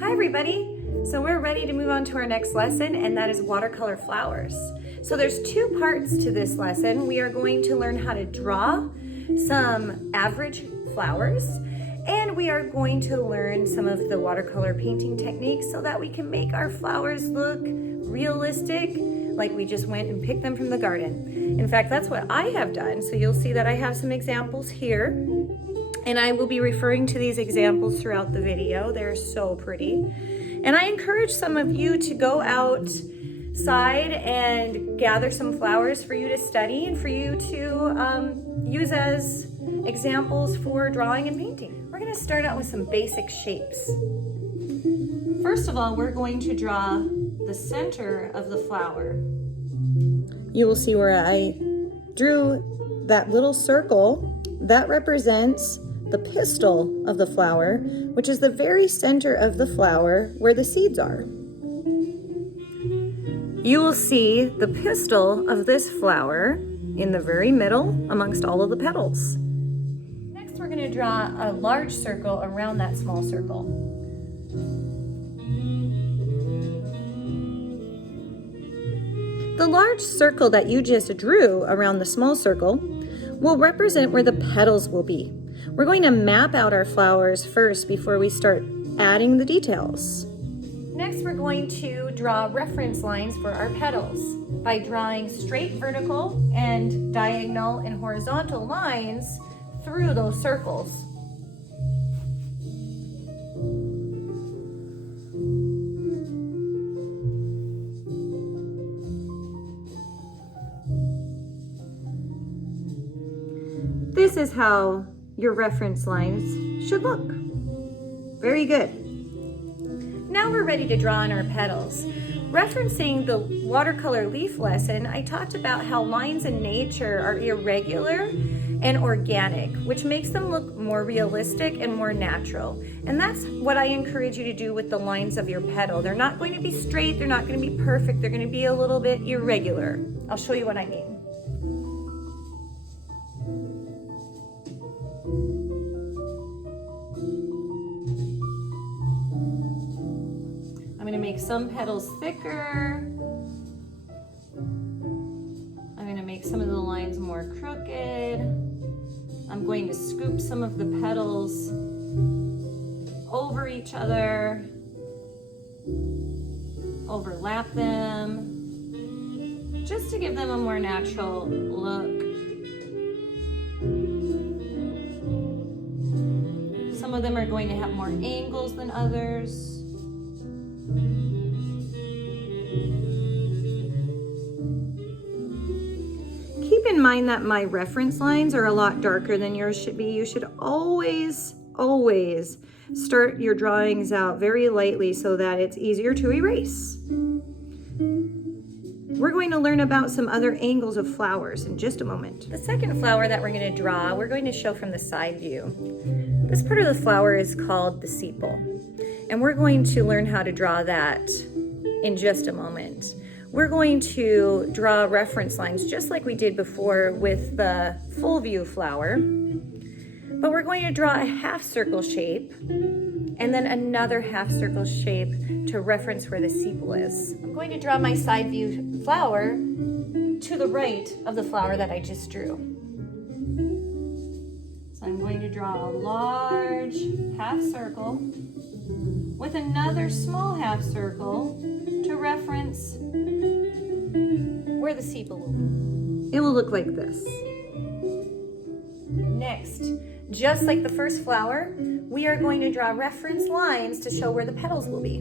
Hi everybody! So we're ready to move on to our next lesson, and that is watercolor flowers. So there's two parts to this lesson. We are going to learn how to draw some average flowers, and we are going to learn some of the watercolor painting techniques so that we can make our flowers look realistic, like we just went and picked them from the garden. In fact, that's what I have done. So you'll see that I have some examples here, and I will be referring to these examples throughout the video. They're so pretty. And I encourage some of you to go outside and gather some flowers for you to study and for you to use as examples for drawing and painting. We're going to start out with some basic shapes. First of all, we're going to draw the center of the flower. You will see where I drew that little circle. That represents the pistil of the flower, which is the very center of the flower where the seeds are. You will see the pistil of this flower in the very middle amongst all of the petals. Next, we're going to draw a large circle around that small circle. The large circle that you just drew around the small circle will represent where the petals will be. We're going to map out our flowers first before we start adding the details. Next, we're going to draw reference lines for our petals by drawing straight vertical and diagonal and horizontal lines through those circles. This is how your reference lines should look. Very good. Now we're ready to draw on our petals. Referencing the watercolor leaf lesson, I talked about how lines in nature are irregular and organic, which makes them look more realistic and more natural. And that's what I encourage you to do with the lines of your petal. They're not going to be straight, they're not going to be perfect, they're going to be a little bit irregular. I'll show you what I mean. I'm going to make some petals thicker. I'm going to make some of the lines more crooked. I'm going to scoop some of the petals over each other, overlap them, just to give them a more natural look. Some of them are going to have more angles than others. Keep in mind that my reference lines are a lot darker than yours should be. You should always start your drawings out very lightly so that it's easier to erase. We're going to learn about some other angles of flowers in just a moment. The second flower that we're going to draw, we're going to show from the side view. This part of the flower is called the sepal, and we're going to learn how to draw that in just a moment. We're going to draw reference lines just like we did before with the full view flower, but we're going to draw a half circle shape and then another half circle shape to reference where the sepal is. I'm going to draw my side view flower to the right of the flower that I just drew. So I'm going to draw a large half circle with another small half circle to reference where the sepal will be. It will look like this. Next, just like the first flower, we are going to draw reference lines to show where the petals will be.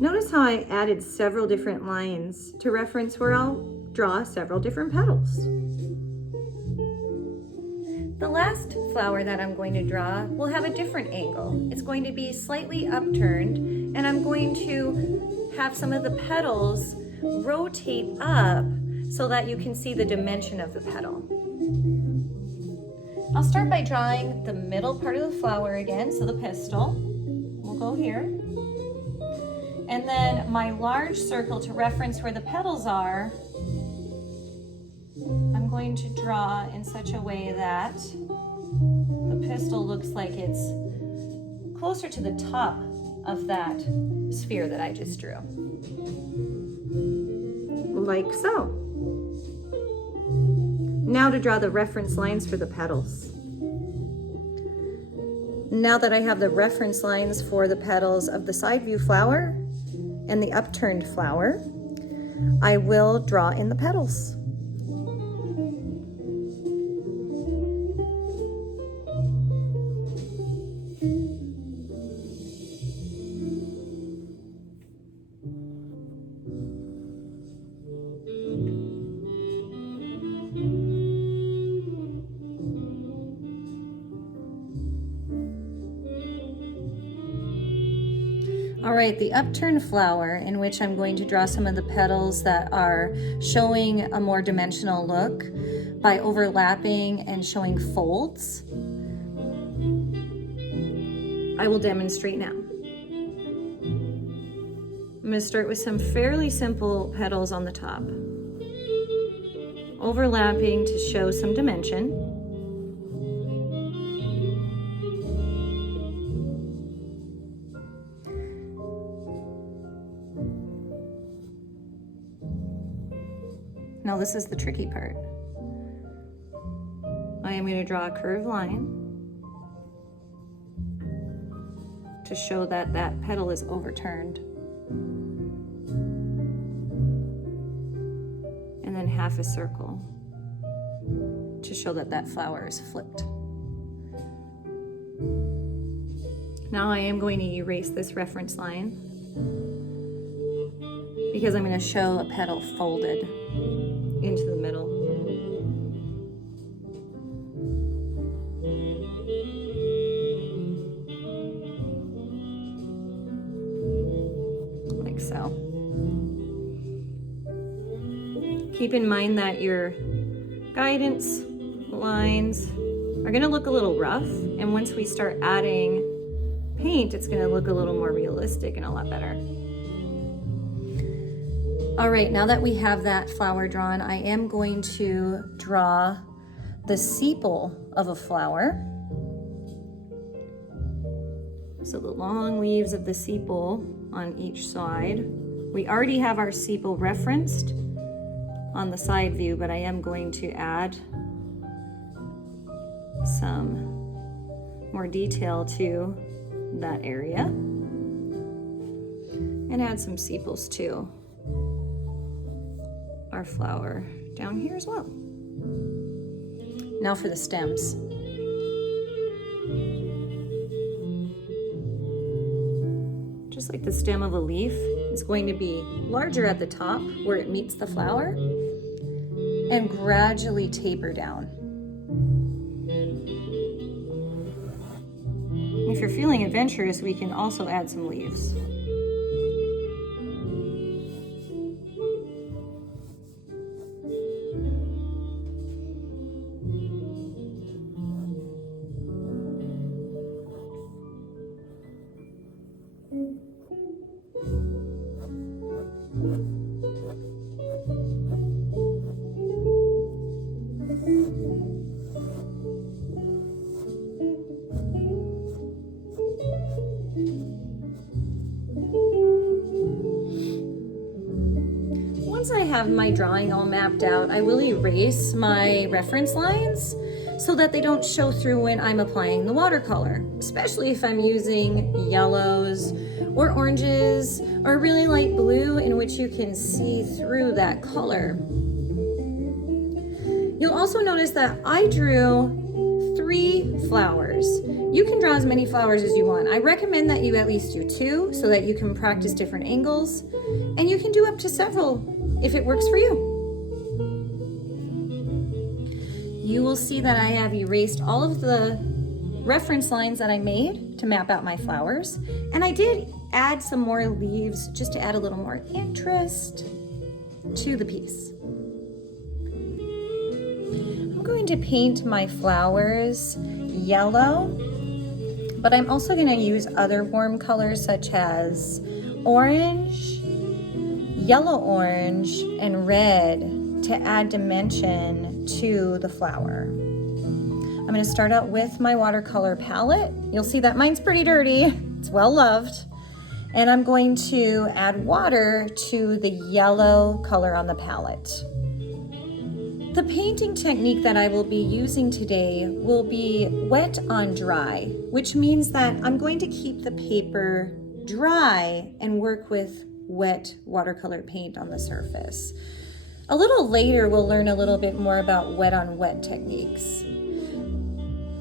Notice how I added several different lines to reference where I'll draw several different petals. The last flower that I'm going to draw will have a different angle. It's going to be slightly upturned, and I'm going to have some of the petals rotate up so that you can see the dimension of the petal. I'll start by drawing the middle part of the flower again, so the pistil. We'll go here. And then my large circle to reference where the petals are, I'm going to draw in such a way that the pistil looks like it's closer to the top of that sphere that I just drew. Like so. Now to draw the reference lines for the petals. Now that I have the reference lines for the petals of the side view flower and the upturned flower, I will draw in the petals. All right, the upturned flower, in which I'm going to draw some of the petals that are showing a more dimensional look by overlapping and showing folds, I will demonstrate now. I'm going to start with some fairly simple petals on the top, overlapping to show some dimension. Now this is the tricky part. I am going to draw a curved line to show that that petal is overturned. And then half a circle to show that that flower is flipped. Now I am going to erase this reference line because I'm going to show a petal folded into the middle. Like so. Keep in mind that your guidance lines are going to look a little rough, and once we start adding paint, it's going to look a little more realistic and a lot better. All right, now that we have that flower drawn, I am going to draw the sepal of a flower. So the long leaves of the sepal on each side. We already have our sepal referenced on the side view, but I am going to add some more detail to that area and add some sepals too. Our flower down here as well. Now for the stems. Just like the stem of a leaf, it's going to be larger at the top where it meets the flower and gradually taper down. If you're feeling adventurous, we can also add some leaves. Once I have my drawing all mapped out, I will erase my reference lines so that they don't show through when I'm applying the watercolor, especially if I'm using yellows or oranges or really light blue in which you can see through that color. You'll also notice that I drew 3 flowers. You can draw as many flowers as you want. I recommend that you at least do 2 so that you can practice different angles, and you can do up to several if it works for you. You will see that I have erased all of the reference lines that I made to map out my flowers, and I did add some more leaves just to add a little more interest to the piece. I'm going to paint my flowers yellow, but I'm also going to use other warm colors such as orange, yellow orange, and red to add dimension to the flower. I'm going to start out with my watercolor palette. You'll see that mine's pretty dirty. It's well loved. And I'm going to add water to the yellow color on the palette. The painting technique that I will be using today will be wet on dry, which means that I'm going to keep the paper dry and work with wet watercolor paint on the surface. A little later, we'll learn a little bit more about wet on wet techniques.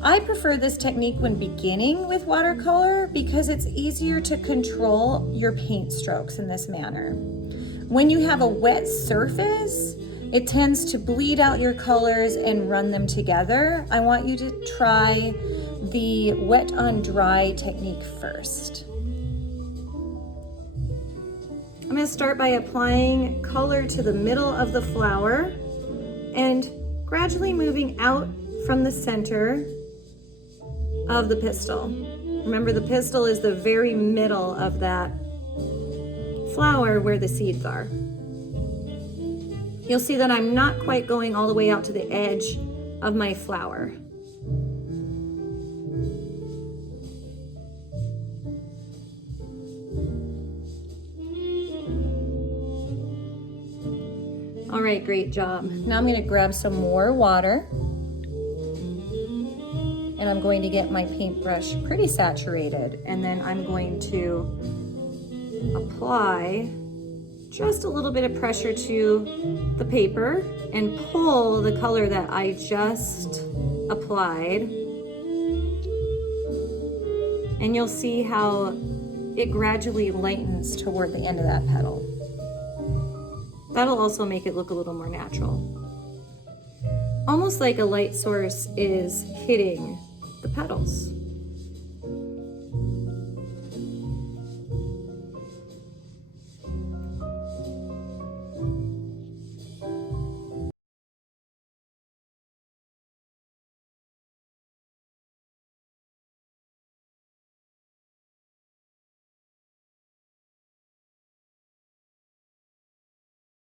I prefer this technique when beginning with watercolor because it's easier to control your paint strokes in this manner. When you have a wet surface, it tends to bleed out your colors and run them together. I want you to try the wet on dry technique first. I'm going to start by applying color to the middle of the flower and gradually moving out from the center of the pistil. Remember, the pistil is the very middle of that flower where the seeds are. You'll see that I'm not quite going all the way out to the edge of my flower. All right, great job. Now I'm going to grab some more water and I'm going to get my paintbrush pretty saturated, and then I'm going to apply just a little bit of pressure to the paper and pull the color that I just applied. And you'll see how it gradually lightens toward the end of that petal. That'll also make it look a little more natural. Almost like a light source is hitting the petals.